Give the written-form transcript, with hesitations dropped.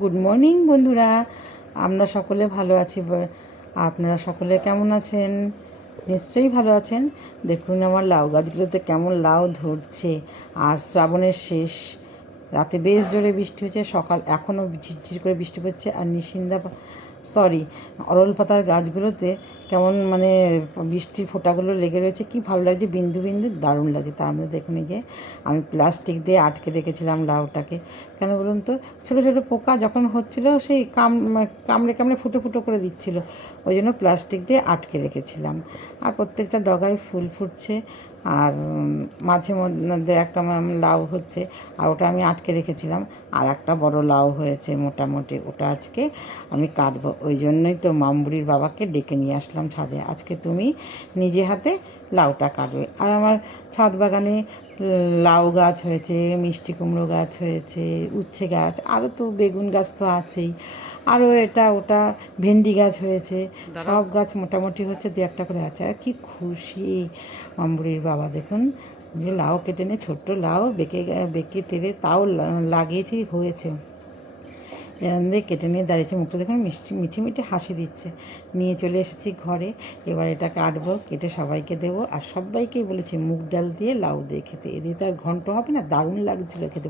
Good morning বন্ধুরা, আমরা সকলে ভালো আছি। আপনারা সকলে কেমন আছেন? নিশ্চয়ই ভালো আছেন। দেখুন আমার লাউ গাছগুলোতে কেমন লাউ ধরছে। আর শ্রাবণের শেষ রাতে বেশ জোরে বৃষ্টি হচ্ছে, সকাল এখনও ঝিরঝির করে বৃষ্টি পড়ছে। আর অরল পাতার গাছগুলোতে কেমন মানে বৃষ্টির ফোঁটাগুলো লেগে রয়েছে, কি ভালো লাগছে, বিন্দু বিন্দু দারুণ লাগছে। তার মধ্যে দেখুন এই যে আমি প্লাস্টিক দিয়ে আটকে রেখেছিলাম লাউটাকে। কেন বলুন তো, ছোটো ছোটো পোকা যখন হচ্ছিলো সেই কামড়ে কামড়ে ফুটো ফুটো করে দিচ্ছিলো, ওই জন্য প্লাস্টিক দিয়ে আটকে রেখেছিলাম। আর প্রত্যেকটা ডগায় ফুল ফুটছে, আর মাঝে মধ্যে একটা লাউ হচ্ছে, আর ওটা আমি আটকে রেখেছিলাম। আর একটা বড় লাউ হয়েছে মোটামুটি, ওটা আজকে আমি কাটবো। ওই জন্যই তো মামবুড়ির বাবাকে ডেকে নিয়ে আসলাম ছাদে, আজকে তুমি নিজে হাতে লাউটা কাটবে। আর আমার ছাদ বাগানে লাউ গাছ হয়েছে, মিষ্টি কুমড়ো গাছ হয়েছে, উচ্ছে গাছ, আরও তো বেগুন গাছ তো আছেই, আরও এটা ওটা ভেন্ডি গাছ হয়েছে। সব গাছ মোটামুটি হচ্ছে, দু একটা করে আছে। আর কি খুশি মামবুড়ির বাবা, দেখুন যে লাউ কেটে নিয়ে, ছোট্ট লাউ বেঁকে বেঁকে তেড়ে তাও লাগিয়েছি, হয়েছে। এরম দিয়ে কেটে নিয়ে দাঁড়িয়েছে, মুখটা দেখুন মিঠি মিঠি হাসি দিচ্ছে। নিয়ে চলে এসেছি ঘরে, এবার এটা কাটবো, কেটে সবাইকে দেবো। আর সবাইকেই বলেছি মুগ ডাল দিয়ে লাউ দিয়ে খেতে, এদিকে তো আর ঘন্ট হবে না, দারুণ লাগছিলো খেতে।